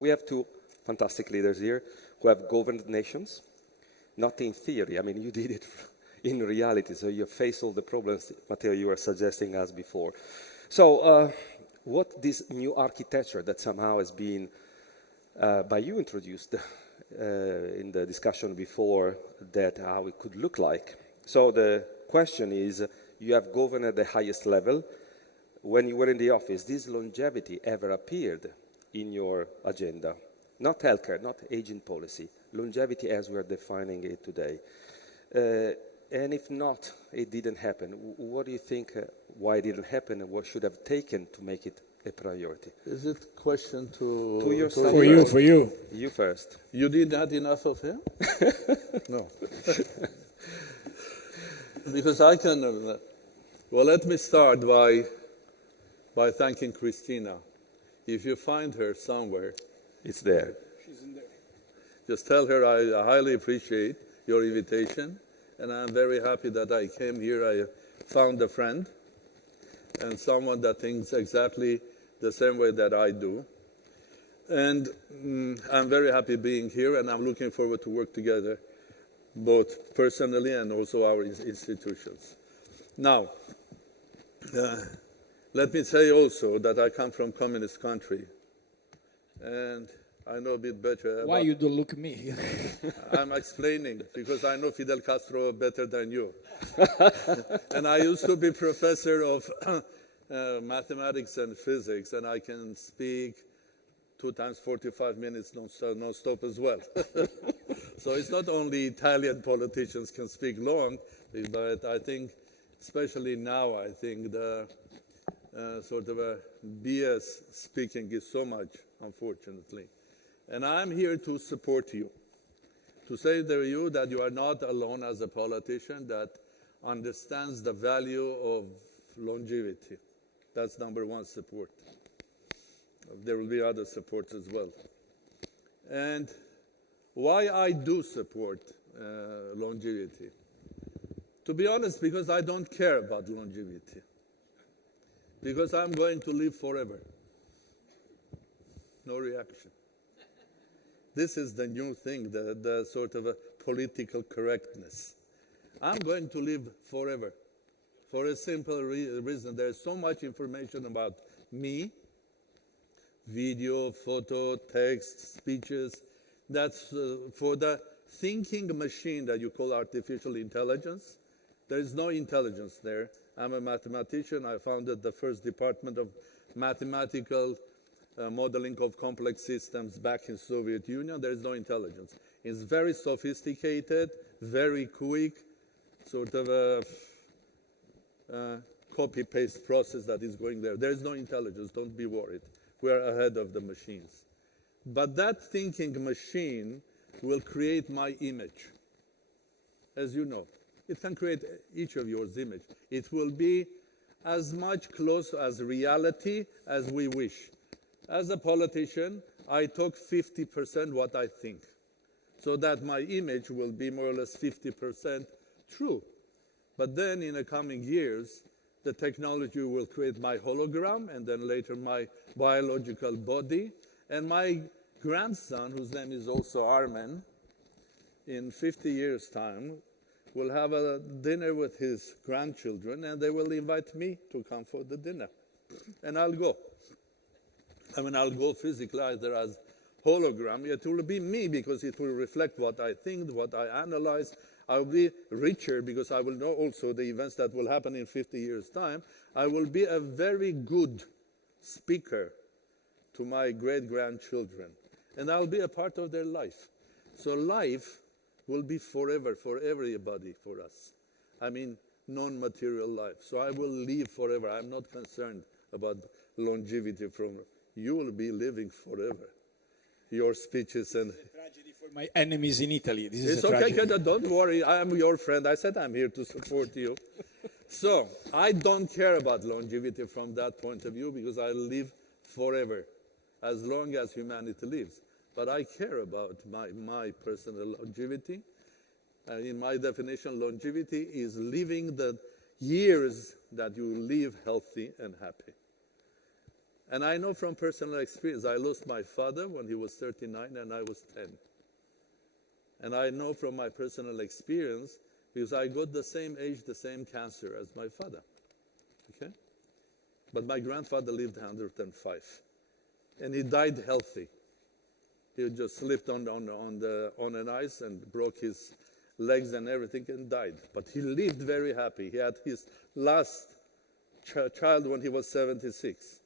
We have two fantastic leaders here who have governed nations, not in theory. I mean, you did it in reality, so you face all the problems, Matteo, you were suggesting us before. So what this new architecture that somehow has been, by you introduced in the discussion before, that how it could look like. So the question is, you have governed at the highest level. When you were in the office, this longevity ever appeared in your agenda? Not healthcare, not aging policy, longevity as we're defining it today. And if not, it didn't happen. What do you think, why it didn't happen, and what should have taken to make it a priority? Is it a question to yourself? For you. You first. You did not enough of him? No. Because I can... well, let me start by thanking Christina. If you find her somewhere... It's there. She's in there. Just tell her I highly appreciate your invitation, and I'm very happy that I came here. I found a friend and someone that thinks exactly the same way that I do. And I'm very happy being here, and I'm looking forward to work together, both personally and also our institutions. Now, let me say also that I come from a communist country, and I know a bit better. Why you don't look at me? I'm explaining, because I know Fidel Castro better than you. And I used to be professor of mathematics and physics, and I can speak 2 times 45 minutes non-stop as well. So it's not only Italian politicians can speak long, but I think, especially now, I think the sort of a BS speaking is so much, unfortunately. And I'm here to support you, to say to you that you are not alone as a politician that understands the value of longevity. That's number one support. There will be other supports as well. And why I do support longevity? To be honest, because I don't care about longevity. Because I'm going to live forever. No reaction. This is the new thing, the sort of a political correctness. I'm going to live forever for a simple reason. There's so much information about me, video, photo, text, speeches. That's for the thinking machine that you call artificial intelligence. There is no intelligence there. I'm a mathematician. I founded the first department of mathematical modeling of complex systems back in Soviet Union. There is no intelligence. It's very sophisticated, very quick, sort of a copy-paste process that is going there. There is no intelligence. Don't be worried. We are ahead of the machines. But that thinking machine will create my image, as you know. It can create each of yours image. It will be as much close as reality as we wish. As a politician, I talk 50% what I think, so that my image will be more or less 50% true. But then in the coming years, the technology will create my hologram, and then later my biological body. And my grandson, whose name is also Armen, in 50 years' time, will have a dinner with his grandchildren, and they will invite me to come for the dinner. And I'll go. I mean, I'll go physically either as hologram. It will be me because it will reflect what I think, what I analyze. I'll be richer because I will know also the events that will happen in 50 years' time. I will be a very good speaker to my great-grandchildren, and I'll be a part of their life. So life will be forever for everybody, for us. I mean, non-material life. So I will live forever. I'm not concerned about longevity from... You will be living forever. Your speeches and... Tragedy for my enemies in Italy. This is it's a okay, tragedy. don't worry. I am your friend. I said I'm here to support you. So I don't care about longevity from that point of view because I live forever, as long as humanity lives. But I care about my personal longevity. In my definition, longevity is living the years that you live healthy and happy. And I know from personal experience, I lost my father when he was 39 and I was 10. And I know from my personal experience, because I got the same age, the same cancer as my father, okay? But my grandfather lived 105, and he died healthy. He just slipped on an ice and broke his legs and everything and died. But he lived very happy. He had his last child when he was 76.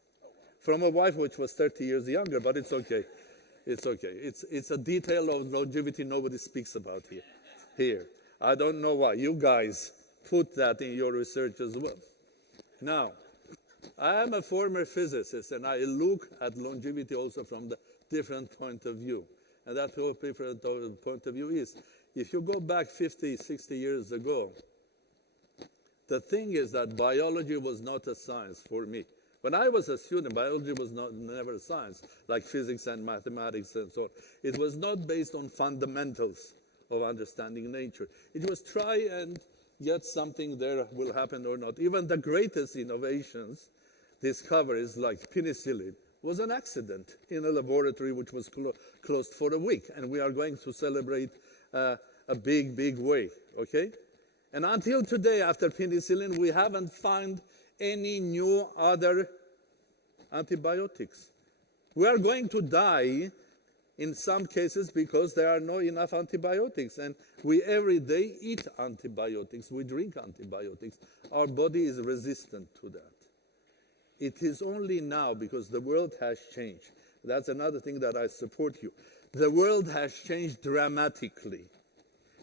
From a wife which was 30 years younger, but it's okay. It's okay. It's a detail of longevity nobody speaks about here. I don't know why. You guys put that in your research as well. Now, I am a former physicist, and I look at longevity also from the different point of view. And that whole different point of view is, if you go back 50, 60 years ago, the thing is that biology was not a science for me. When I was a student, biology was never a science, like physics and mathematics and so on. It was not based on fundamentals of understanding nature. It was try and get something there will happen or not. Even the greatest innovations, discoveries like penicillin, was an accident in a laboratory which was closed for a week. And we are going to celebrate a big, big way, okay? And until today, after penicillin, we haven't found any new other antibiotics. We are going to die in some cases because there are not enough antibiotics. And we every day eat antibiotics, we drink antibiotics. Our body is resistant to that. It is only now because the world has changed. That's another thing that I support you. The world has changed dramatically.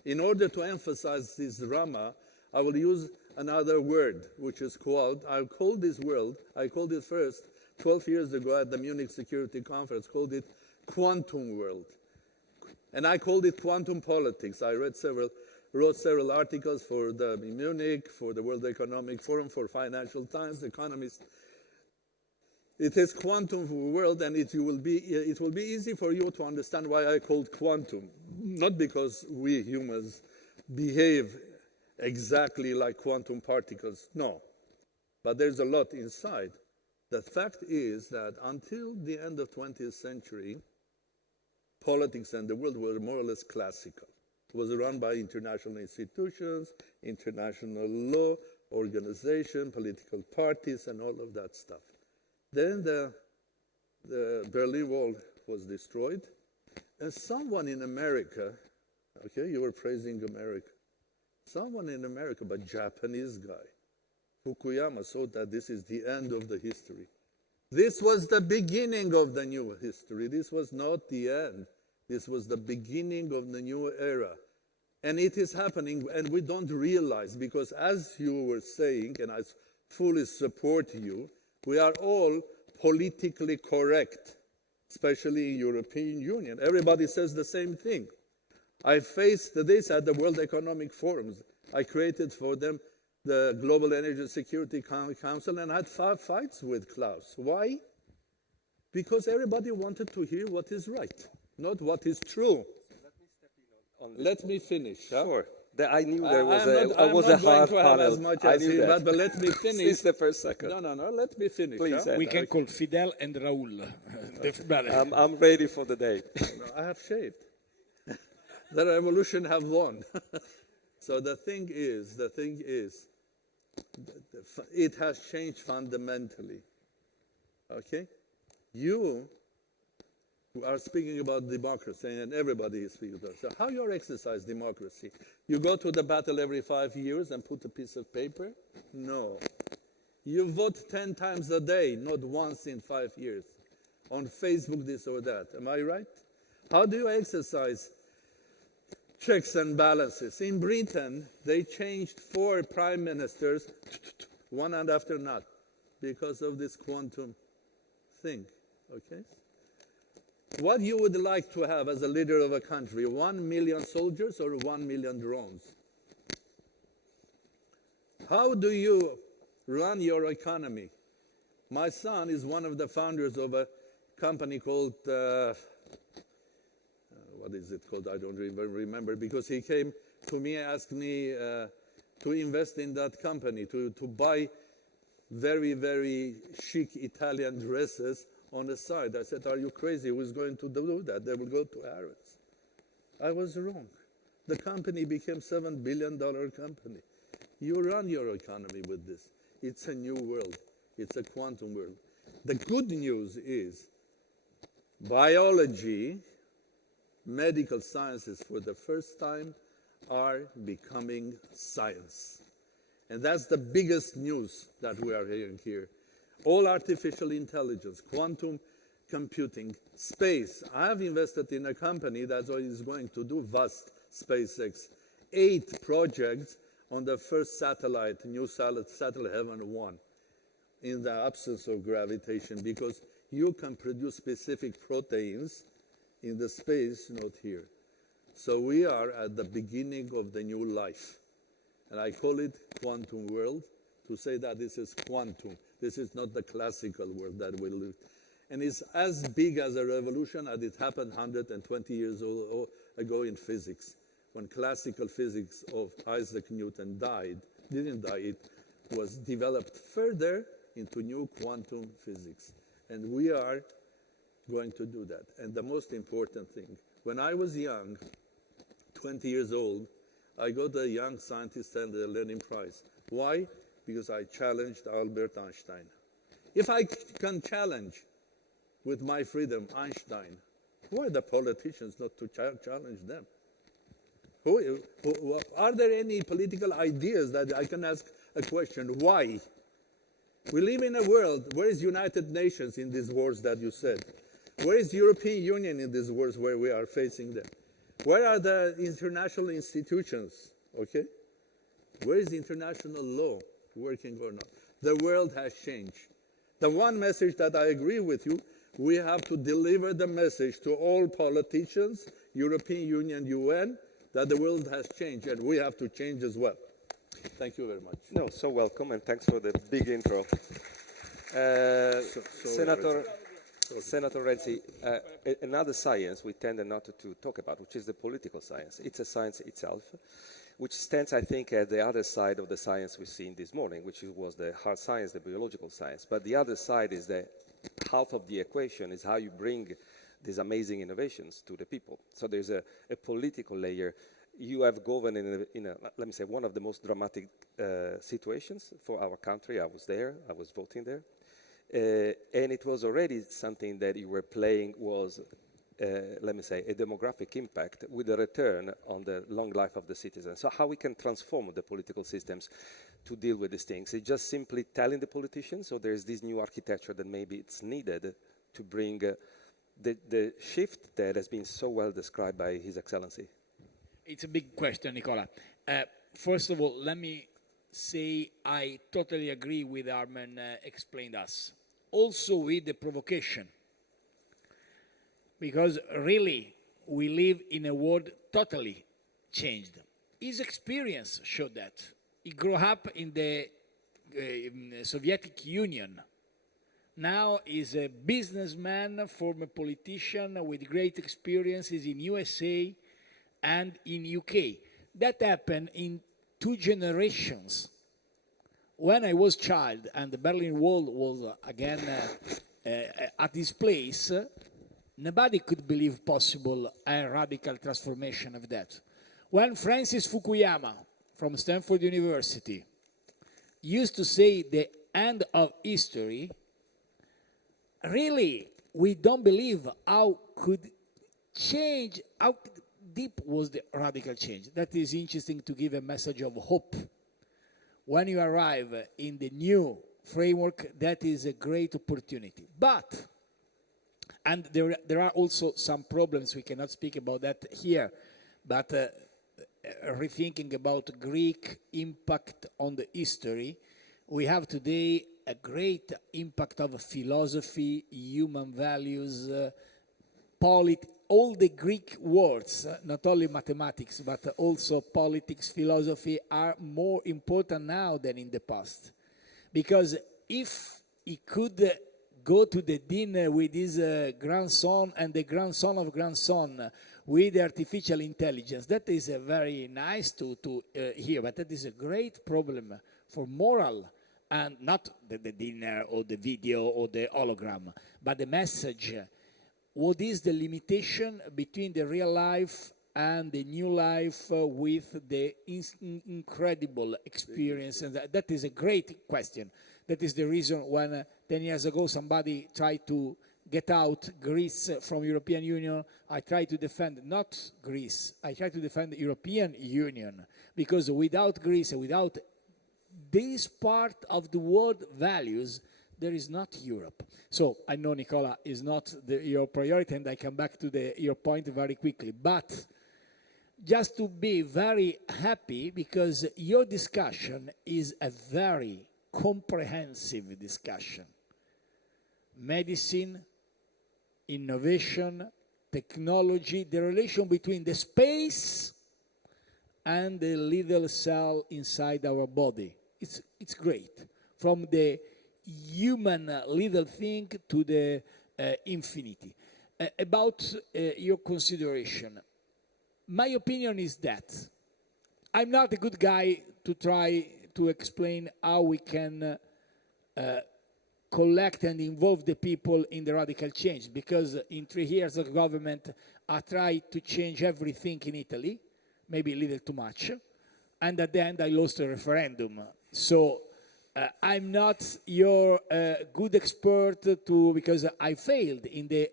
In order to emphasize this drama, I will use another word, which is called, I called it first 12 years ago at the Munich Security Conference, called it quantum world. And I called it quantum politics. I wrote several articles for the Munich, for the World Economic Forum, for Financial Times, Economist. It is quantum world, and it will be easy for you to understand why I called quantum. Not because we humans behave exactly like quantum particles, no. But there's a lot inside. The fact is that until the end of 20th century, politics and the world were more or less classical. It was run by international institutions, international law, organization, political parties, and all of that stuff. Then the Berlin Wall was destroyed, and someone in America, okay, you were praising America, someone in America, but Japanese guy, Fukuyama, thought that this is the end of the history. This was the beginning of the new history. This was not the end. This was the beginning of the new era. And it is happening, and we don't realize, because as you were saying, and I fully support you, we are all politically correct, especially in European Union. Everybody says the same thing. I faced this at the World Economic Forums. I created for them the Global Energy Security Council and had 5 fights with Klaus. Why? Because everybody wanted to hear what is right, not what is true. Let me finish. Sure. I knew there was a hard panel. I knew that. But let me finish. Since the first second. No, let me finish. Please. We can call Fidel and Raul. I'm ready for the day. No, I have shaved. The revolution have won. So the thing is, it has changed fundamentally. Okay? You are speaking about democracy, and everybody is speaking about it. So how you exercise democracy? You go to the battle every 5 years and put a piece of paper? No. You vote 10 times a day, not once in 5 years. On Facebook, this or that. Am I right? How do you exercise checks and balances? In Britain, they changed 4 prime ministers, one and after not, because of this quantum thing. Okay? What you would like to have as a leader of a country, 1 million soldiers or 1 million drones? How do you run your economy? My son is one of the founders of a company called, what is it called? I don't even remember, because he came to me, asked me to invest in that company, to buy very, very chic Italian dresses on the side. I said, are you crazy? Who's going to do that? They will go to Harrods. I was wrong. The company became $7 billion company. You run your economy with this. It's a new world. It's a quantum world. The good news is biology, medical sciences for the first time are becoming science. And that's the biggest news that we are hearing here. All artificial intelligence, quantum computing, space. I have invested in a company that is going to do vast SpaceX. 8 projects on the first satellite, new satellite Heaven 1, in the absence of gravitation, because you can produce specific proteins in the space, not here. So we are at the beginning of the new life. And I call it quantum world to say that this is quantum. This is not the classical world that we live. And it's as big as a revolution as it happened 120 years ago in physics. When classical physics of Isaac Newton didn't die, it was developed further into new quantum physics. And we are going to do that. And the most important thing, when I was young, 20 years old, I got the Young Scientist and the Lenin Prize. Why? Because I challenged Albert Einstein. If I can challenge with my freedom Einstein, who are the politicians not to challenge them? Are there any political ideas that I can ask a question? Why? We live in a world, where is United Nations in these wars that you said? Where is the European Union in these wars where we are facing them? Where are the international institutions, okay? Where is international law working or not? The world has changed. The one message that I agree with you, we have to deliver the message to all politicians, European Union, UN, that the world has changed, and we have to change as well. Thank you very much. No, so welcome, and thanks for the big intro. Senator Renzi, another science we tend not to talk about, which is the political science. It's a science itself, which stands, I think, at the other side of the science we've seen this morning, which was the hard science, the biological science. But the other side is the half of the equation is how you bring these amazing innovations to the people. So there's a political layer. You have governed in a, let me say, one of the most dramatic situations for our country. I was there. I was voting there. And it was already something that you were playing was, let me say, a demographic impact with a return on the long life of the citizens. So how we can transform the political systems to deal with these things? It's just simply telling the politicians, so there's this new architecture that maybe it's needed to bring the shift that has been so well described by His Excellency. It's a big question, Nicola. First of all, let me say I totally agree with Armen explained us. Also with the provocation. Because really, we live in a world totally changed. His experience showed that. He grew up in the Soviet Union. Now he's a businessman, former politician with great experiences in USA and in UK. That happened in 2 generations. When I was a child and the Berlin Wall was again at this place, nobody could believe possible a radical transformation of that. When Francis Fukuyama from Stanford University used to say the end of history, really, we don't believe how could change, how deep was the radical change. That is interesting to give a message of hope. When you arrive in the new framework, that is a great opportunity. But, and there are also some problems, we cannot speak about that here, but rethinking about Greek impact on the history, we have today a great impact of philosophy, human values, all the Greek words, not only mathematics, but also politics, philosophy, are more important now than in the past. Because if he could go to the dinner with his grandson and the grandson of grandson with artificial intelligence, that is very nice to hear, but that is a great problem for moral and not the dinner or the video or the hologram, but the message. What is the limitation between the real life and the new life with the incredible experience? And that is a great question. That is the reason when 10 years ago somebody tried to get out Greece from European Union, I tried to defend not Greece, I tried to defend the European Union, because without Greece, without this part of the world values, there is not Europe. So I know, Nicola, is not your priority, and I come back to your point very quickly. But just to be very happy, because your discussion is a very comprehensive discussion. Medicine, innovation, technology, the relation between the space and the little cell inside our body. It's great. From the human little thing to the infinity. About your consideration, my opinion is that I'm not a good guy to try to explain how we can collect and involve the people in the radical change, because in 3 years of government, I tried to change everything in Italy, maybe a little too much, and at the end I lost a referendum. So I'm not your good expert because I failed in the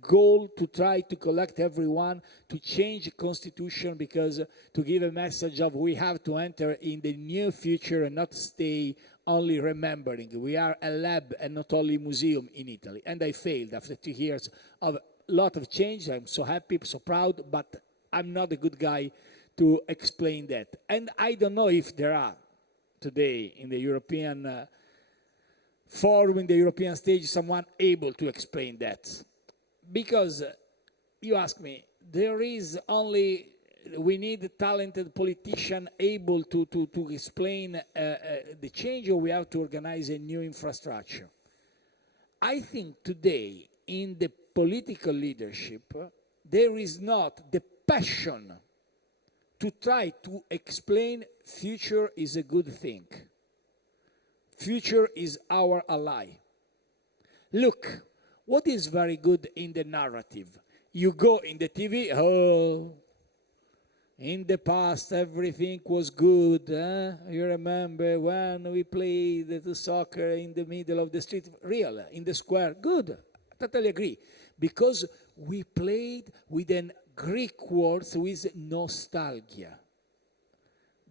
goal to try to collect everyone, to change the constitution, because to give a message of we have to enter in the near future and not stay only remembering. We are a lab and not only a museum in Italy. And I failed after 2 years of a lot of change. I'm so happy, so proud, but I'm not a good guy to explain that. And I don't know if there are today in the European forum, in the European stage, someone able to explain that. Because you ask me, there is only, we need a talented politician able to explain the change, or we have to organize a new infrastructure. I think today in the political leadership, there is not the passion to try to explain future is a good thing. Future is our ally. Look, what is very good in the narrative? You go in the TV, oh, in the past everything was good. You remember when we played the soccer in the middle of the street? Real, in the square, good. Totally agree. Because we played with an Greek words with nostalgia.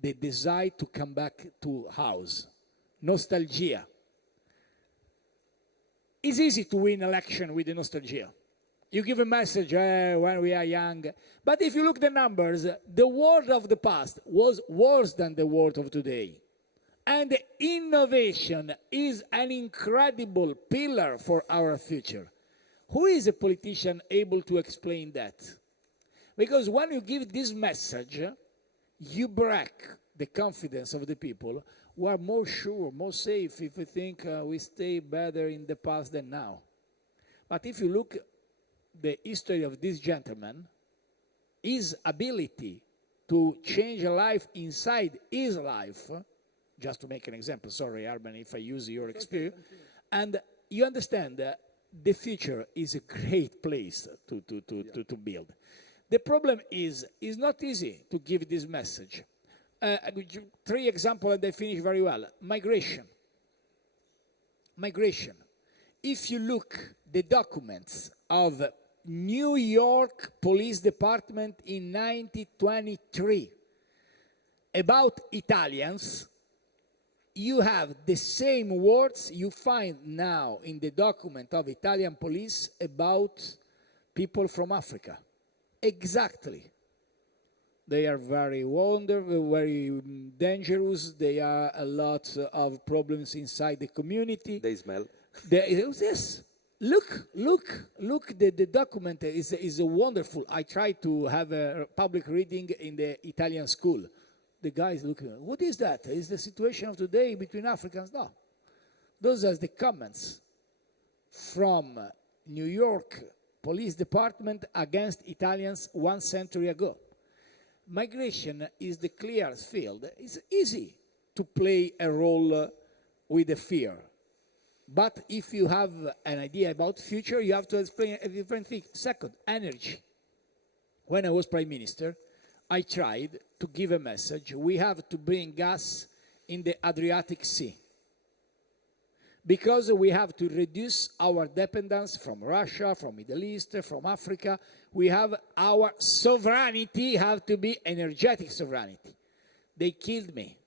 The desire to come back to house. Nostalgia. It's easy to win election with the nostalgia. You give a message when we are young. But if you look at the numbers, the world of the past was worse than the world of today. And innovation is an incredible pillar for our future. Who is a politician able to explain that? Because when you give this message, you break the confidence of the people who are more sure, more safe if we think we stay better in the past than now. But if you look the history of this gentleman, his ability to change a life inside his life, just to make an example, sorry, Armen, if I use your experience, and you understand that the future is a great place to build. The problem is not easy to give this message. 3 examples, and I finish very well. Migration. Migration. If you look the documents of New York Police Department in 1923 about Italians, you have the same words you find now in the document of Italian police about people from Africa. Exactly. They are very wonderful, very dangerous. They are a lot of problems inside the community. They smell. Yes. Look, the document is wonderful. I tried to have a public reading in the Italian school. The guys looking, what is that? Is the situation of today between Africans? No. Those are the comments from New York Police Department against Italians 1 century ago. Migration is the clear field. It's easy to play a role with the fear. But if you have an idea about future, you have to explain a different thing. Second, energy. When I was prime minister, I tried to give a message. We have to bring gas in the Adriatic Sea, because we have to reduce our dependence from Russia, from Middle East, from Africa. We have our sovereignty, have to be energetic sovereignty. They killed me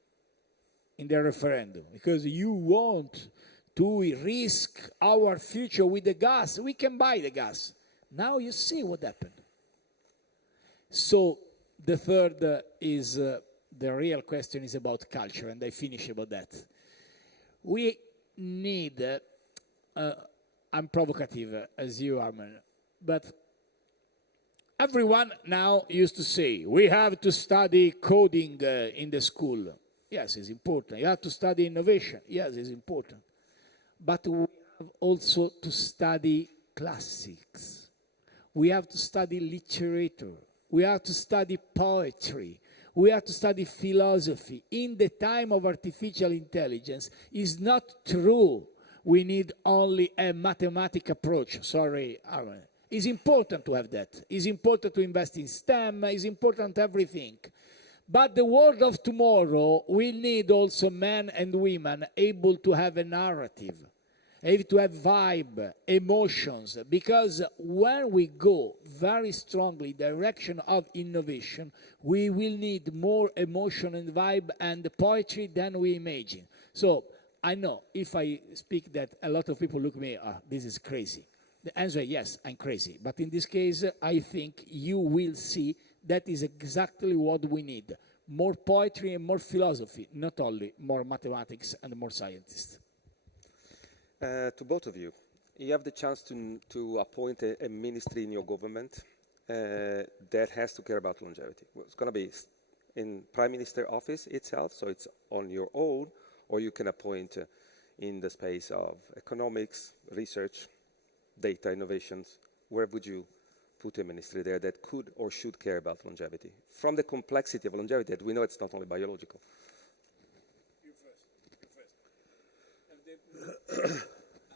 in the referendum because you want to risk our future with the gas. We can buy the gas. Now you see what happened. So the third is the real question is about culture, and I finish about that. We need, I'm provocative as you, Armen, but everyone now used to say, we have to study coding in the school. Yes, it's important. You have to study innovation. Yes, it's important. But we have also to study classics. We have to study literature. We have to study poetry. We have to study philosophy. In the time of artificial intelligence, it's not true we need only a mathematical approach. Sorry, Armen. It's important to have that. It's important to invest in STEM. It's important everything. But the world of tomorrow will need also men and women able to have a narrative, able to have vibe, emotions, because when we go very strongly direction of innovation, we will need more emotion and vibe and poetry than we imagine. So I know if I speak that a lot of people look at me, this is crazy. The answer is yes, I'm crazy. But in this case, I think you will see that is exactly what we need. More poetry and more philosophy, not only more mathematics and more scientists. To both of you, you have the chance to appoint a ministry in your government that has to care about longevity. Well, it's going to be in Prime Minister office itself, so it's on your own, or you can appoint in the space of economics, research, data, innovations. Where would you put a ministry there that could or should care about longevity? From the complexity of longevity, that we know it's not only biological.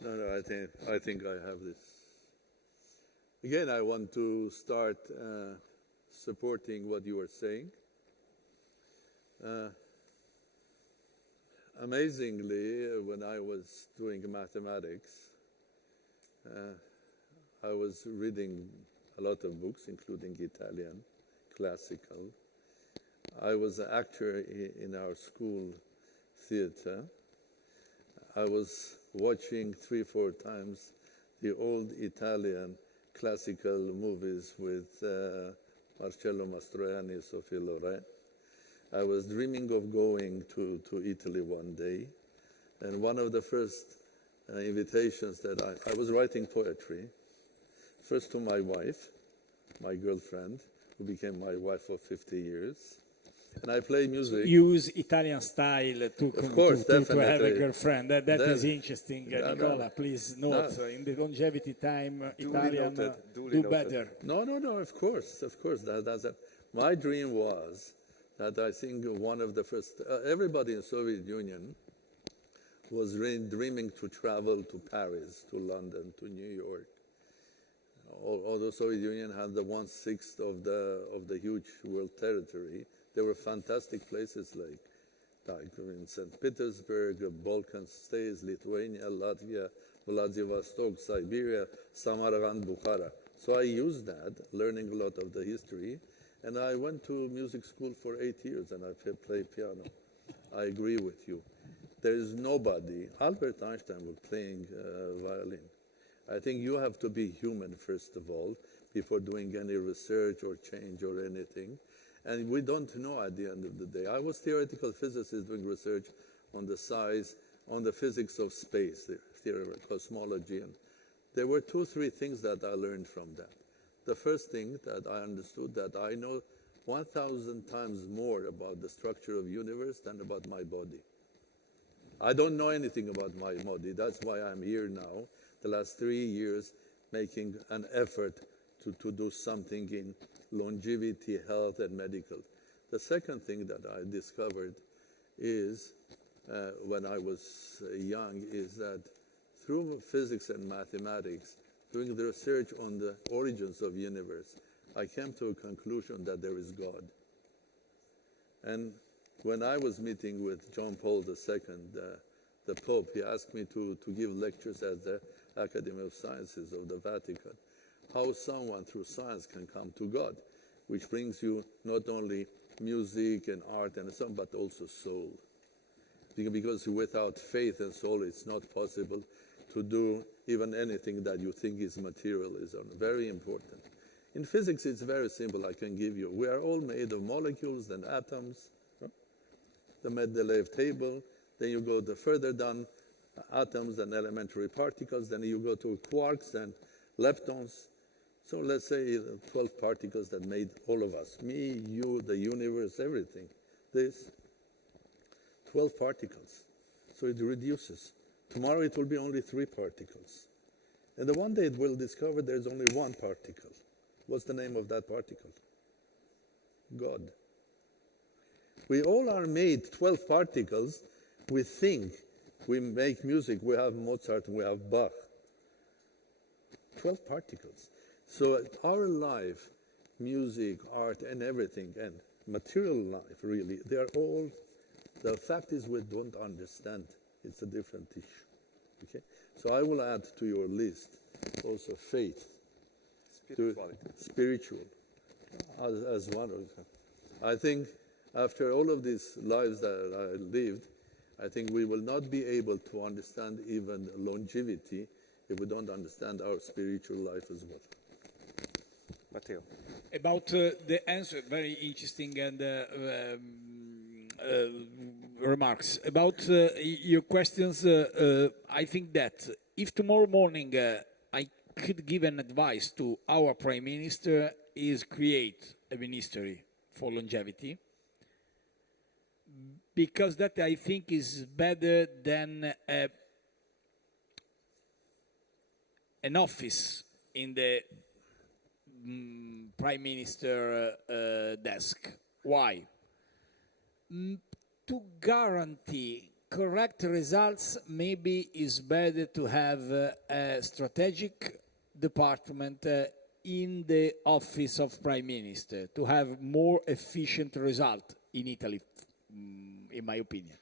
No, I think I have this. Again, I want to start supporting what you were saying. Amazingly, when I was doing mathematics, I was reading a lot of books, including Italian, classical. I was an actor in our school theater. I was watching 3-4 times the old Italian classical movies with Marcello Mastroianni, Sophia Loren. I was dreaming of going to Italy one day, and one of the first invitations that I was writing poetry, first to my wife, my girlfriend, who became my wife for 50 years. And I play music. Use Italian style to have a girlfriend. That is interesting. Nicola, please note, in the longevity time, Italian do better. No, of course. My dream was that I think one of the first, everybody in Soviet Union was dreaming to travel to Paris, to London, to New York. Although Soviet Union had the 1/6 of the huge world territory, there were fantastic places like in St. Petersburg, Balkan states, Lithuania, Latvia, Vladivostok, Siberia, Samarkand, Bukhara. So I used that, learning a lot of the history, and I went to music school for 8 years, and I played piano. I agree with you. There is nobody. Albert Einstein was playing violin. I think you have to be human, first of all, before doing any research or change or anything. And we don't know at the end of the day. I was theoretical physicist doing research on the size, on the physics of space, the theory of cosmology. And there were 2-3 things that I learned from that. The first thing that I understood, that I know 1,000 times more about the structure of the universe than about my body. I don't know anything about my body. That's why I'm here now, the last 3 years, making an effort to do something in longevity, health, and medical. The second thing that I discovered is when I was young is that through physics and mathematics, doing the research on the origins of the universe, I came to a conclusion that there is God. And when I was meeting with John Paul II, the Pope, he asked me to give lectures at the Academy of Sciences of the Vatican, how someone through science can come to God, which brings you not only music and art and so on, but also soul. Because without faith and soul, it's not possible to do even anything that you think is materialism. Very important. In physics, it's very simple, I can give you. We are all made of molecules and atoms, the Mendeleev table. Then you go further down, atoms and elementary particles. Then you go to quarks and leptons. So let's say 12 particles that made all of us, me, you, the universe, everything. This, 12 particles. So it reduces. Tomorrow it will be only 3 particles. And then one day it will discover there's only 1 particle. What's the name of that particle? God. We all are made 12 particles. We think, we make music, we have Mozart, we have Bach. 12 particles. So our life, music, art, and everything, and material life, really, they are all, the fact is we don't understand. It's a different issue. Okay? So I will add to your list also faith. Spiritual, as one of them. I think after all of these lives that I lived, I think we will not be able to understand even longevity if we don't understand our spiritual life as well. Matteo. About the answer, very interesting and remarks. About your questions, I think that if tomorrow morning I could give an advice to our Prime Minister is create a ministry for longevity, because that I think is better than an office in the Prime Minister desk. Why? To guarantee correct results, maybe is better to have a strategic department in the office of Prime Minister to have more efficient result in Italy, in my opinion.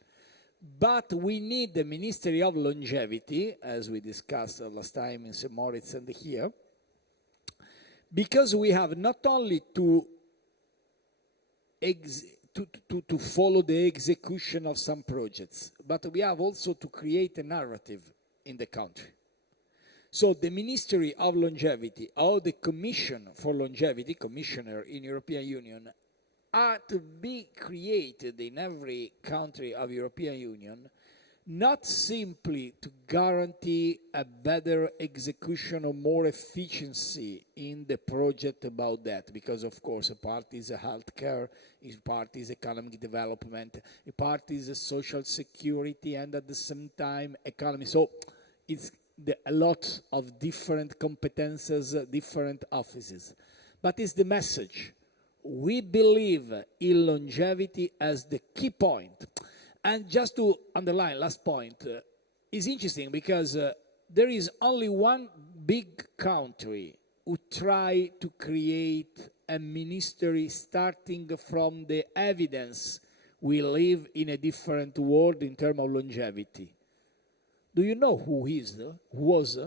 But we need the Ministry of Longevity, as we discussed last time in St. Moritz and here, because we have not only to follow the execution of some projects, but we have also to create a narrative in the country. So the Ministry of Longevity or the Commission for Longevity, Commissioner in European Union, are to be created in every country of European Union, not simply to guarantee a better execution or more efficiency in the project about that, because of course a part is a healthcare, a part is economic development, a part is a social security, and at the same time economy. So it's a lot of different competences, different offices. But it's the message. We believe in longevity as the key point. And just to underline, last point, is interesting because there is only one big country who try to create a ministry starting from the evidence we live in a different world in terms of longevity. Do you know who was?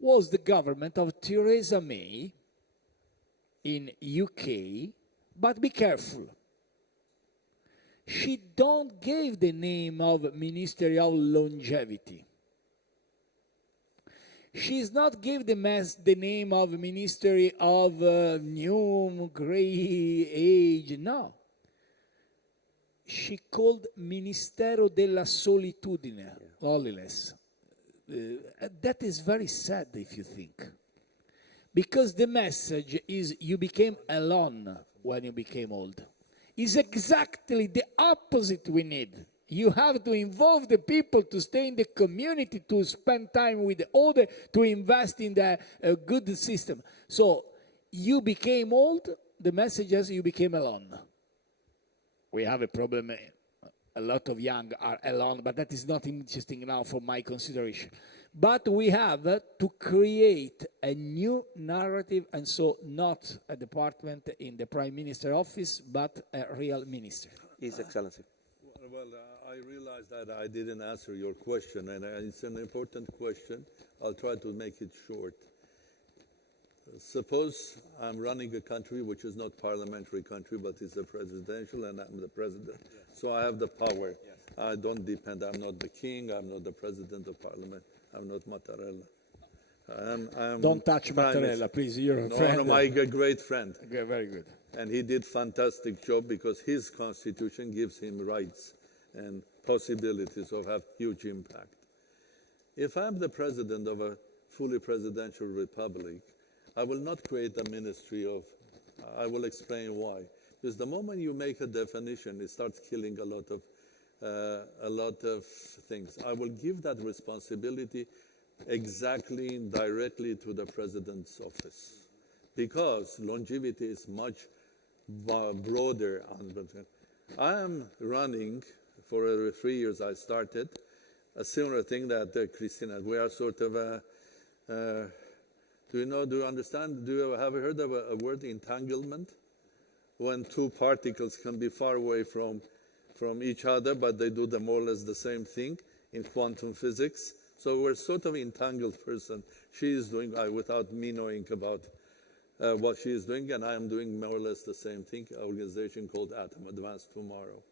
Was the government of Theresa May in UK, but be careful. She don't give the name of Ministry of Longevity. She's not give the name of Ministry of New Grey Age, no. She called Ministero della Solitudine, loneliness. That is very sad if you think. Because the message is you became alone when you became old. It's exactly the opposite we need. You have to involve the people to stay in the community, to spend time with the older, to invest in the good system. So you became old, the message is you became alone. We have a problem a lot of young are alone, but that is not interesting now for my consideration. But we have to create a new narrative, and so not a department in the Prime Minister office, but a real minister. His Excellency. Well, I realize that I didn't answer your question, and it's an important question. I'll try to make it short. Suppose I'm running a country which is not parliamentary country, but is a presidential, and I'm the president. Yes. So I have the power. Yes. I don't depend. I'm not the king. I'm not the president of parliament. I'm not Mattarella. Don't touch Mattarella, please. You're a friend. No, my great friend. Okay, very good. And he did fantastic job because his constitution gives him rights and possibilities of have huge impact. If I'm the president of a fully presidential republic, I will not create a ministry of, I will explain why. Because the moment you make a definition, it starts killing a lot of things. I will give that responsibility exactly and directly to the president's office. Because longevity is much broader. I am running, for 3 years I started, a similar thing that Christina, we are sort of do you understand, have you heard of a word, entanglement? When two particles can be far away from each other, but they do more or less the same thing in quantum physics. So we're sort of entangled person. She is doing, without me knowing about what she is doing, and I am doing more or less the same thing, an organization called Atom, Advanced Tomorrow.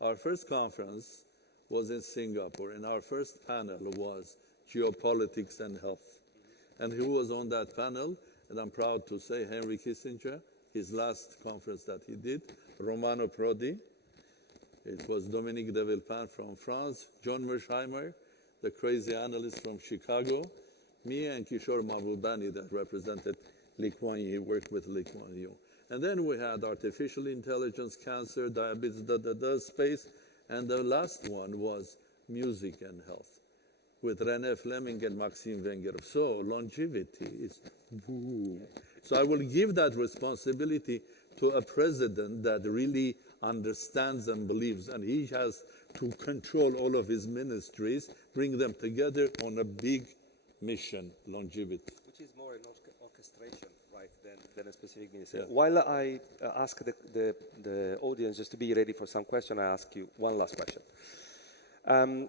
Our first conference was in Singapore, and our first panel was Geopolitics and Health. And who was on that panel? And I'm proud to say Henry Kissinger, his last conference that he did, Romano Prodi, it was Dominique de Villepin from France, John Mersheimer, the crazy analyst from Chicago, me and Kishore Mahbubani that represented Lee Kuan Yew, worked with Lee Kuan Yew. And then we had artificial intelligence, cancer, diabetes, space, and the last one was music and health with René Fleming and Maxime Wenger. So longevity is woo. So I will give that responsibility to a president that really understands and believes, and he has to control all of his ministries, bring them together on a big mission, longevity. Which is more an orchestration, right, than a specific ministry. Yeah. While I ask the audience just to be ready for some question, I ask you one last question.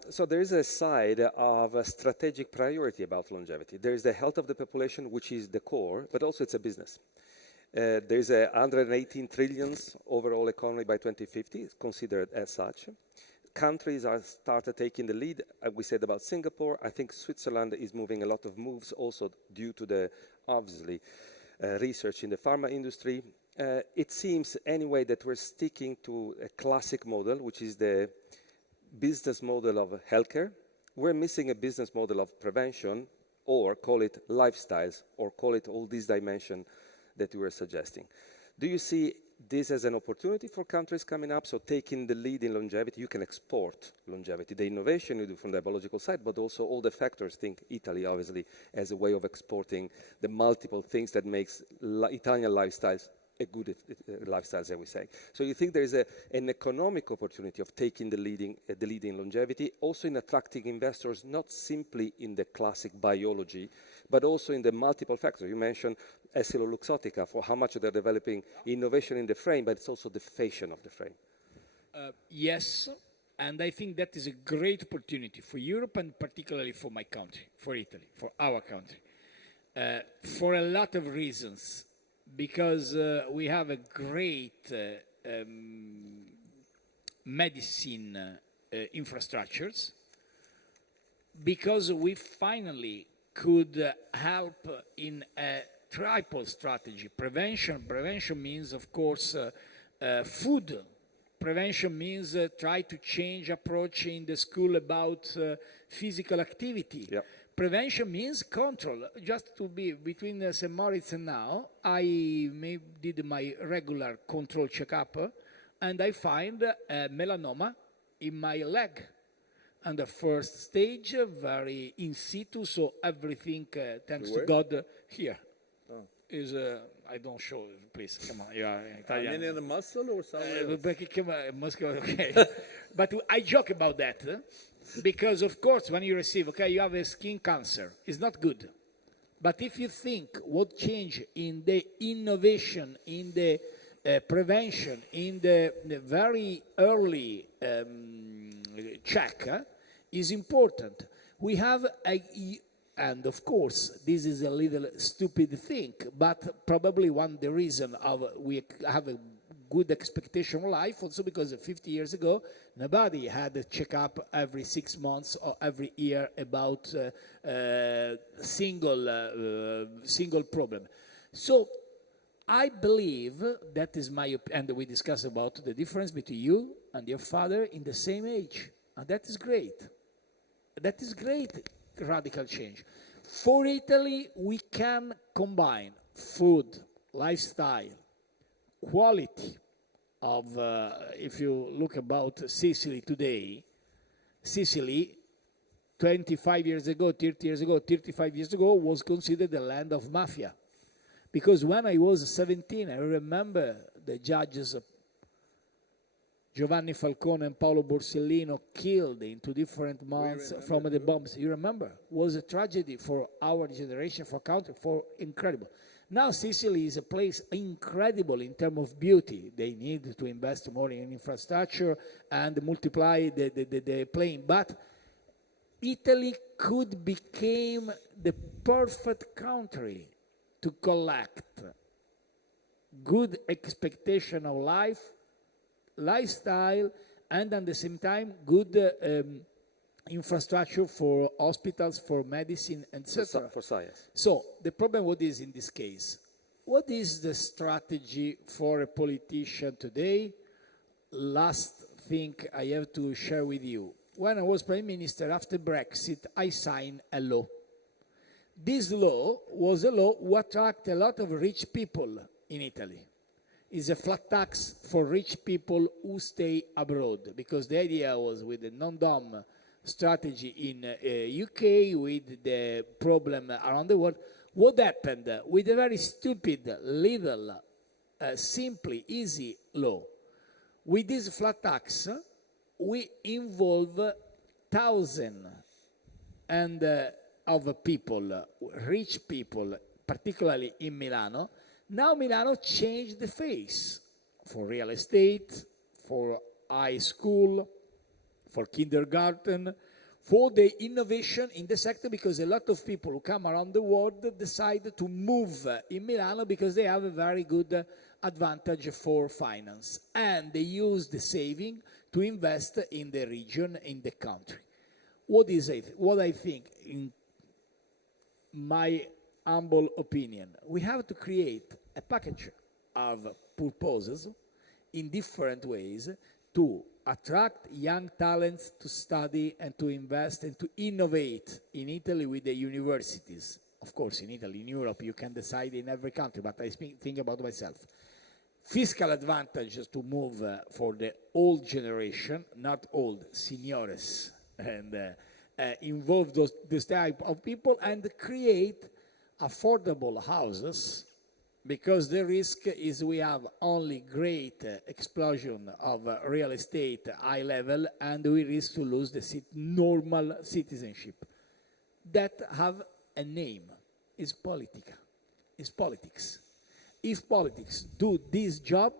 So there is a side of a strategic priority about longevity. There is the health of the population, which is the core, but also it's a business. There is a 118 trillions overall economy by 2050, it's considered as such. Countries are started taking the lead. We said about Singapore. I think Switzerland is moving a lot of moves also due to the, obviously, research in the pharma industry. It seems anyway that we're sticking to a classic model, which is the business model of healthcare. We're missing a business model of prevention, or call it lifestyles, or call it all these dimensions that we were suggesting. Do you see this as an opportunity for countries coming up? So taking the lead in longevity, you can export longevity, the innovation you do from the biological side, but also all the factors. Think Italy, obviously, as a way of exporting the multiple things that makes Italian lifestyles a good lifestyles, as we say. So you think there is an economic opportunity of taking the lead in longevity, also in attracting investors, not simply in the classic biology, but also in the multiple factors. You mentioned Essilor-Luxottica, for how much they're developing innovation in the frame, but it's also the fashion of the frame. Yes, and I think that is a great opportunity for Europe and particularly for my country, for Italy, for our country, for a lot of reasons. Because we have a great medicine infrastructures, because we finally could help in a triple strategy. Prevention means, of course, food. Prevention means try to change approach in the school about physical activity. Yep. Prevention means control. Just to be between St. Moritz and now, I did my regular control checkup, and I find melanoma in my leg. And the first stage, very in situ, so everything, thanks to God, here. Oh. Is I don't show, please, come on, you are Italian. In the muscle or somewhere? Okay. But I joke about that because, of course, when you receive, okay, you have a skin cancer, it's not good. But if you think what changed in the innovation, in the prevention, in the very early check is important. We have and of course, this is a little stupid thing, but probably one of the reason of we have a good expectation of life, also because 50 years ago, nobody had a checkup every 6 months or every year about single problem. So I believe that is my opinion, and we discussed about the difference between you and your father in the same age, and that is great. That is great radical change. For Italy, we can combine food, lifestyle, quality of, if you look about Sicily today, Sicily 25 years ago, 30 years ago, 35 years ago was considered the land of mafia. Because when I was 17, I remember the judges Giovanni Falcone and Paolo Borsellino killed in 2 different months from the bombs. You remember? It was a tragedy for our generation, for country, for incredible. Now Sicily is a place incredible in terms of beauty. They need to invest more in infrastructure and multiply the plane. But Italy could become the perfect country to collect good expectation of life, lifestyle, and at the same time good infrastructure for hospitals, for medicine, etc. For science. So the problem what is in this case? What is the strategy for a politician today? Last thing I have to share with you. When I was Prime Minister after Brexit, I signed a law. This law was a law who attract a lot of rich people in Italy. Is a flat tax for rich people who stay abroad, because the idea was with the non-dom strategy in UK, with the problem around the world. What happened with a very stupid, little, simply easy law? With this flat tax, we involve thousands and of people, rich people, particularly in Milano. Now Milano changed the face for real estate, for high school, for kindergarten, for the innovation in the sector, because a lot of people who come around the world decide to move in Milano because they have a very good advantage for finance. And they use the saving to invest in the region, in the country. What I think, in my humble opinion, we have to create a package of purposes in different ways to attract young talents to study and to invest and to innovate in Italy with the universities. Of course, in Italy, in Europe, you can decide in every country, but I think about myself. Fiscal advantages to move for the old generation, not old, seniores, and involve this type of people and create affordable houses, because the risk is we have only great explosion of real estate high level, and we risk to lose the normal citizenship that have a name, is politica, is politics. If politics do this job,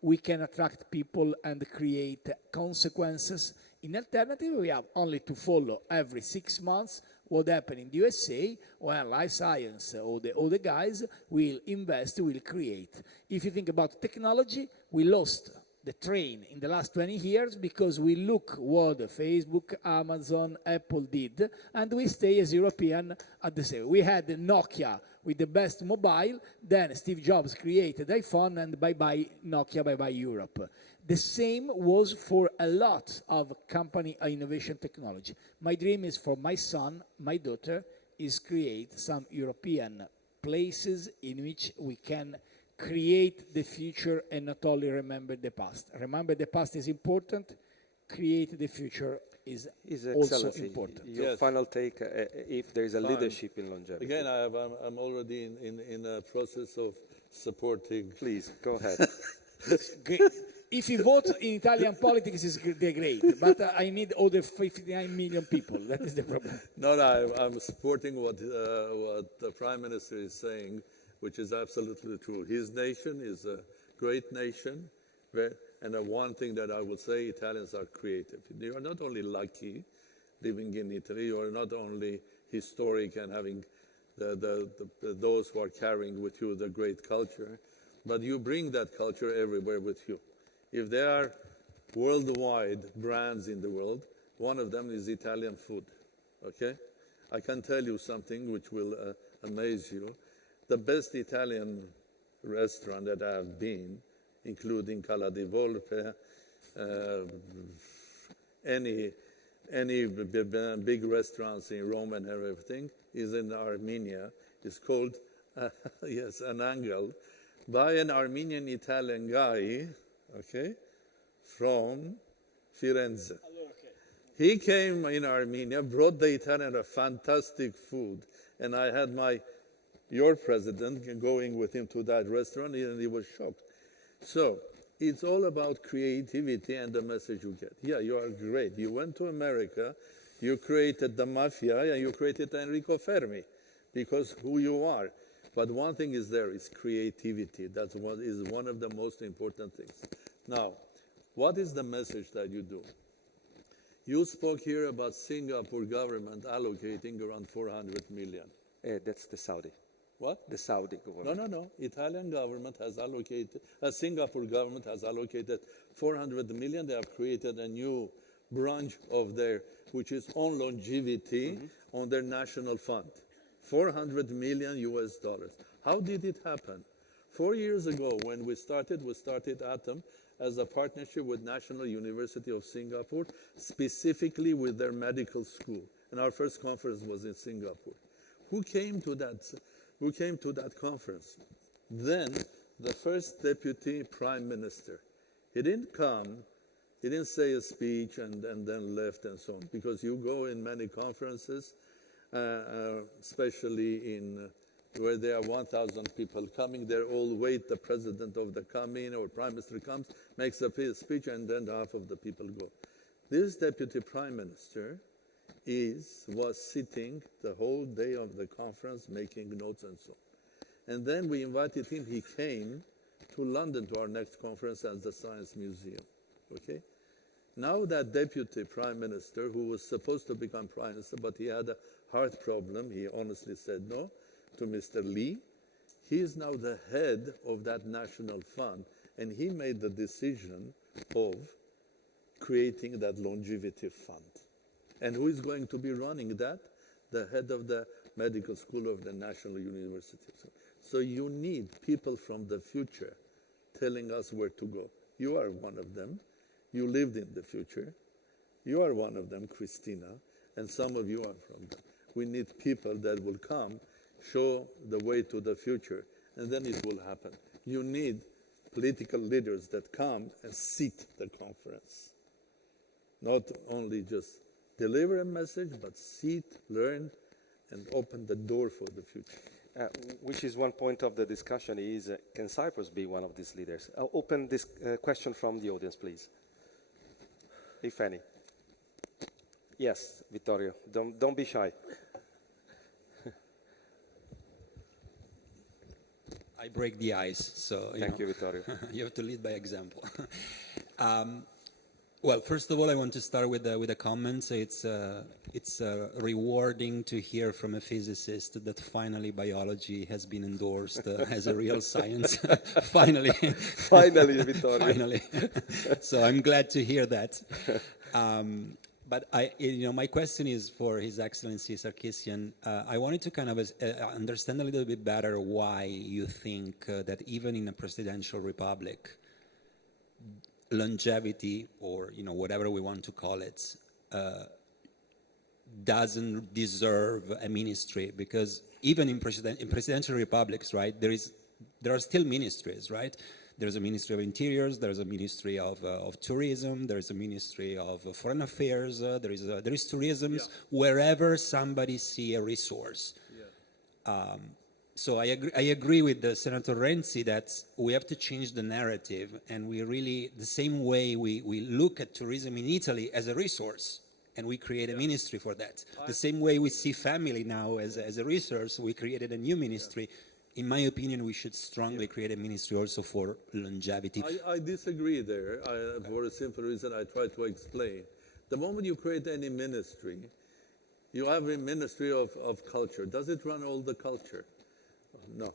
we can attract people and create consequences. In alternative, we have only to follow every 6 months what happened in the USA, when life science or the guys will invest, will create. If you think about technology, we lost the train in the last 20 years because we look what Facebook, Amazon, Apple did, and we stay as European at the same. We had Nokia with the best mobile, then Steve Jobs created iPhone, and bye-bye Nokia, bye-bye Europe. The same was for a lot of company innovation technology. My dream is for my son, my daughter, is create some European places in which we can create the future and not only remember the past. Remember the past is important, create the future is also important. Your final take, if there is a leadership in longevity. Again, I'm already in a process of supporting. Please, go ahead. If you vote in Italian politics, they're great, but I need all the 59 million people. That is the problem. No, I'm supporting what the Prime Minister is saying, which is absolutely true. His nation is a great nation, and one thing that I would say, Italians are creative. You are not only lucky living in Italy, you are not only historic and having those who are carrying with you the great culture, but you bring that culture everywhere with you. If there are worldwide brands in the world, one of them is Italian food, okay? I can tell you something which will amaze you. The best Italian restaurant that I have been, including Cala di Volpe, any big restaurants in Rome and everything, is in Armenia. It's called, yes, an angle, by an Armenian Italian guy, okay, from Firenze. He came in Armenia, brought the Italian a fantastic food, and I had your president going with him to that restaurant, and he was shocked. So it's all about creativity and the message you get. Yeah, you are great. You went to America, you created the mafia, and you created Enrico Fermi, because who you are. But one thing is there, is creativity. That's what is one of the most important things. Now, what is the message that you do? You spoke here about Singapore government allocating around 400 million. That's the Saudi. What? The Saudi government. No. Italian government has allocated, Singapore government has allocated 400 million. They have created a new branch of their, which is on longevity, on their national fund. 400 million US dollars. How did it happen? 4 years ago, when we started Atom as a partnership with National University of Singapore, specifically with their medical school. And our first conference was in Singapore. Who came to that conference? Then the first deputy prime minister. He didn't come, he didn't say a speech and then left and so on, because you go in many conferences, especially in where there are 1,000 people coming, they all wait, the president of the coming or prime minister comes, makes a speech, and then half of the people go. This deputy prime minister was sitting the whole day of the conference making notes and so on. And then we invited him, he came to London to our next conference at the Science Museum, okay? Now that deputy prime minister, who was supposed to become prime minister, but he had a heart problem, he honestly said no to Mr. Lee. He is now the head of that national fund, and he made the decision of creating that longevity fund. And who is going to be running that? The head of the medical school of the National University. So you need people from the future telling us where to go. You are one of them. You lived in the future. You are one of them, Christina, and some of you are from them. We need people that will come, show the way to the future, and then it will happen. You need political leaders that come and sit the conference. Not only just deliver a message, but sit, learn, and open the door for the future. Which is one point of the discussion is, can Cyprus be one of these leaders? I'll open this question from the audience, please. If any. Yes, Vittorio, don't be shy. I break the ice, so Thank you, Vittorio. you have to lead by example. Well, first of all, I want to start with a comment. It's rewarding to hear from a physicist that finally biology has been endorsed as a real science. Finally. Finally, Vittorio. Finally. So I'm glad to hear that. But my question is for His Excellency Sarkissian. I wanted to kind of understand a little bit better why you think that even in a presidential republic, longevity, or whatever we want to call it, doesn't deserve a ministry, because even in presidential republics, right, there are still ministries, right? There's a Ministry of Interiors, there's a Ministry of Tourism, there's a Ministry of Foreign Affairs, there is tourism wherever somebody see a resource. So I agree with the Senator Renzi that we have to change the narrative, and we really, the same way we look at tourism in Italy as a resource, and we create a ministry for that. The same way we see family now as a resource, we created a new ministry. In my opinion, we should strongly create a ministry also for longevity. I disagree there, for a simple reason I try to explain. The moment you create any ministry, you have a ministry of culture. Does it run all the culture? No.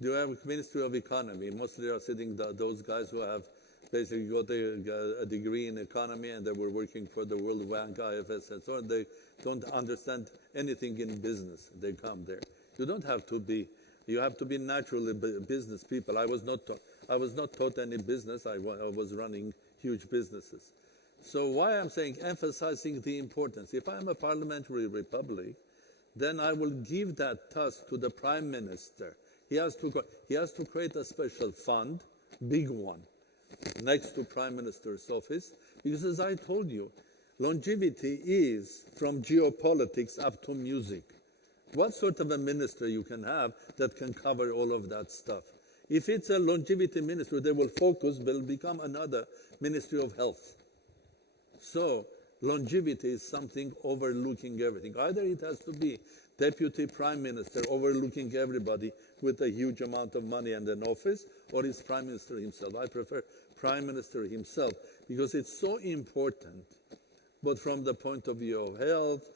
Do you have a ministry of economy? Mostly are sitting those guys who have basically got a degree in economy and they were working for the World Bank, IFS, and so on. They don't understand anything in business. They come there. You don't have to be. You have to be naturally business people. I was not taught any business. I was running huge businesses. So why I'm saying emphasizing the importance. If I'm a parliamentary republic, then I will give that task to the prime minister. He has to create a special fund, big one, next to prime minister's office, because as I told you, longevity is from geopolitics up to music. What sort of a minister you can have that can cover all of that stuff? If it's a longevity ministry, they will focus, will become another Ministry of Health. So longevity is something overlooking everything. Either it has to be deputy prime minister overlooking everybody with a huge amount of money and an office, or it's prime minister himself. I prefer prime minister himself because it's so important, but from the point of view of health,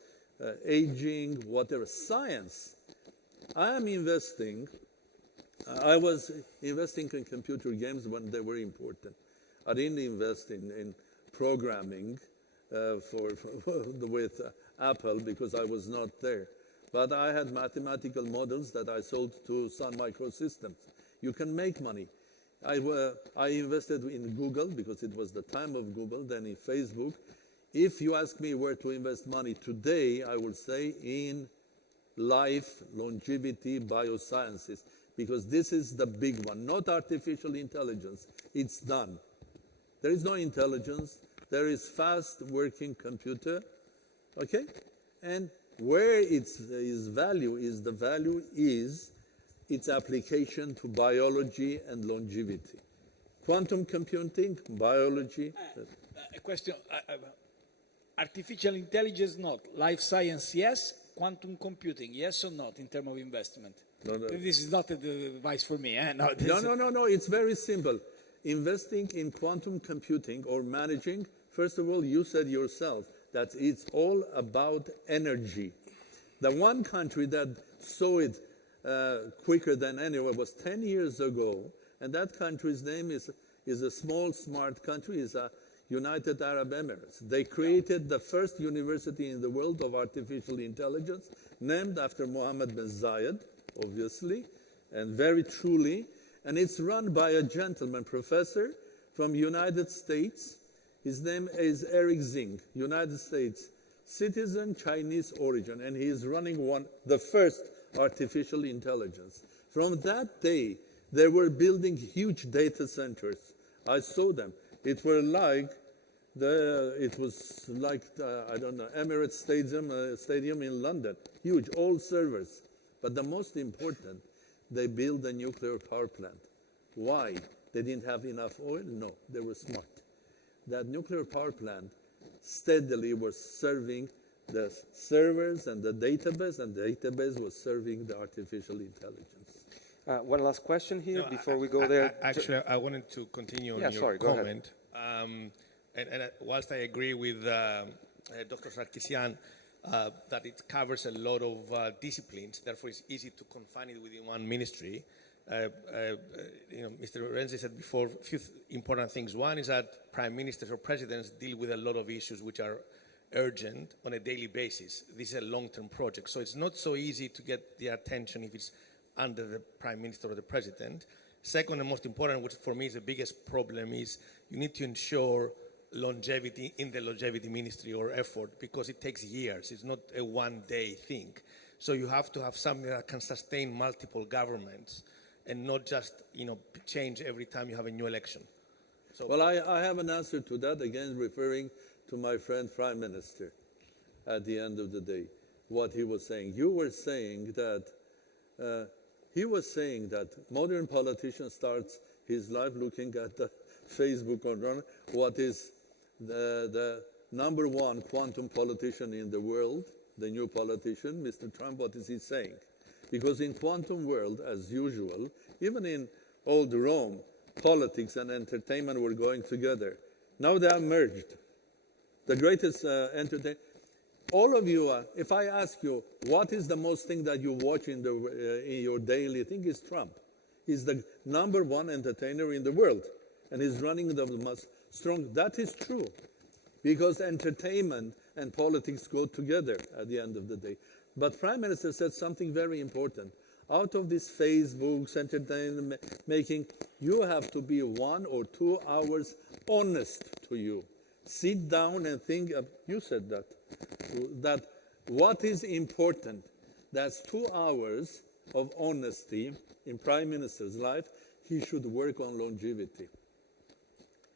aging, whatever, science. I was investing in computer games when they were important. I didn't invest in programming with Apple because I was not there. But I had mathematical models that I sold to Sun Microsystems. You can make money. I invested in Google because it was the time of Google, then in Facebook. If you ask me where to invest money today, I will say in life, longevity, biosciences, because this is the big one, not artificial intelligence. It's done. There is no intelligence. There is fast working computer, okay? And where its value is its application to biology and longevity. Quantum computing, biology. A question, artificial intelligence not, life science yes, quantum computing yes or not in terms of investment? No. This is not advice for me. Eh? No, it's very simple. Investing in quantum computing or managing, first of all, you said yourself that it's all about energy. The one country that saw it quicker than anyone was 10 years ago, and that country's name is a small, smart country, is United Arab Emirates. They created the first university in the world of artificial intelligence, named after Mohammed bin Zayed, obviously, and very truly, and it's run by a gentleman, professor from United States. His name is Eric Zing, United States citizen, Chinese origin, and he is running the first artificial intelligence. From that day, they were building huge data centers. I saw them. It was like Emirates Stadium in London. Huge, all servers. But the most important, they built a nuclear power plant. Why? They didn't have enough oil? No, they were smart. That nuclear power plant steadily was serving the servers and the database, and the database was serving the artificial intelligence. One last question here before we go there. Actually, I wanted to continue on your comment. And whilst I agree with Dr. Sarkissian that it covers a lot of disciplines, therefore it's easy to confine it within one ministry. Mr. Renzi said before a few important things. One is that prime ministers or presidents deal with a lot of issues which are urgent on a daily basis. This is a long-term project, so it's not so easy to get the attention if it's under the prime minister or the president. Second and most important, which for me is the biggest problem, is you need to ensure longevity in the longevity ministry or effort, because it takes years. It's not a one-day thing. So you have to have something that can sustain multiple governments and not just change every time you have a new election. So, well, I have an answer to that, again referring to my friend Prime Minister at the end of the day, what he was saying. You were saying that He was saying that modern politician starts his life looking at the Facebook or what is the number one quantum politician in the world, the new politician, Mr. Trump. What is he saying? Because in quantum world, as usual, even in old Rome, politics and entertainment were going together. Now they are merged. The greatest entertainment. All of you, if I ask you, what is the most thing that you watch in your daily thing, is Trump. He's the number one entertainer in the world, and he's running the most strong. That is true, because entertainment and politics go together at the end of the day. But Prime Minister said something very important. Out of these Facebooks, entertainment making, you have to be 1 or 2 hours honest to you. Sit down and think, you said that what is important, that's 2 hours of honesty in Prime Minister's life. He should work on longevity.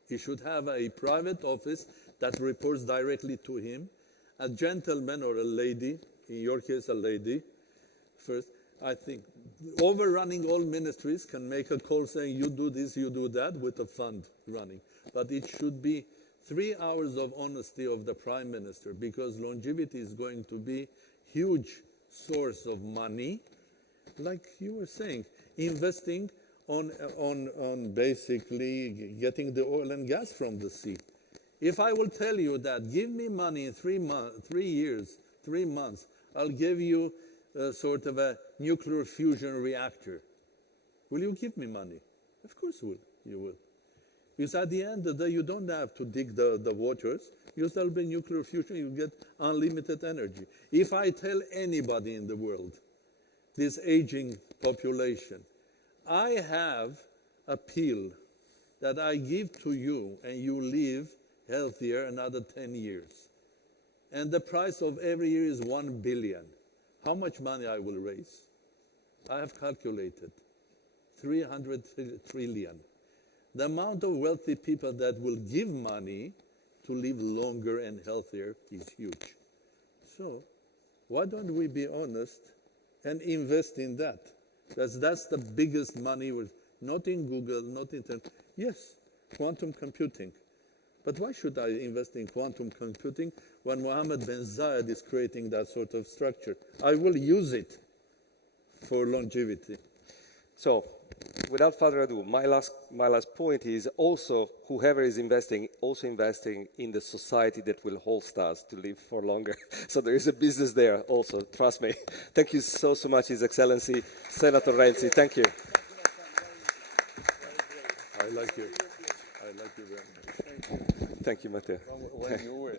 He should have a private office that reports directly to him, a gentleman or a lady, in your case a lady, first. I think overrunning all ministries can make a call saying you do this, you do that, with a fund running. But it should be 3 hours of honesty of the Prime Minister, because longevity is going to be huge source of money, like you were saying, investing on basically getting the oil and gas from the sea. If I will tell you that give me money in 3 years, 3 months, I'll give you sort of a nuclear fusion reactor, will you give me money? Of course you will. Because at the end of the day, you don't have to dig the waters. You still be nuclear fusion, you get unlimited energy. If I tell anybody in the world, this aging population, I have a pill that I give to you and you live healthier another 10 years. And the price of every year is 1 billion. How much money I will raise? I have calculated 300 trillion. The amount of wealthy people that will give money to live longer and healthier is huge. So why don't we be honest and invest in that? That's the biggest money, not in Google, not in... Yes, quantum computing. But why should I invest in quantum computing when Mohammed bin Zayed is creating that sort of structure? I will use it for longevity. So, without further ado, my last point is also whoever is investing, also investing in the society that will host us to live for longer. So there is a business there also, trust me. Thank you so much, His Excellency, Senator Renzi. Thank you. I like you. I like you very much. Thank you, Matteo. When you were.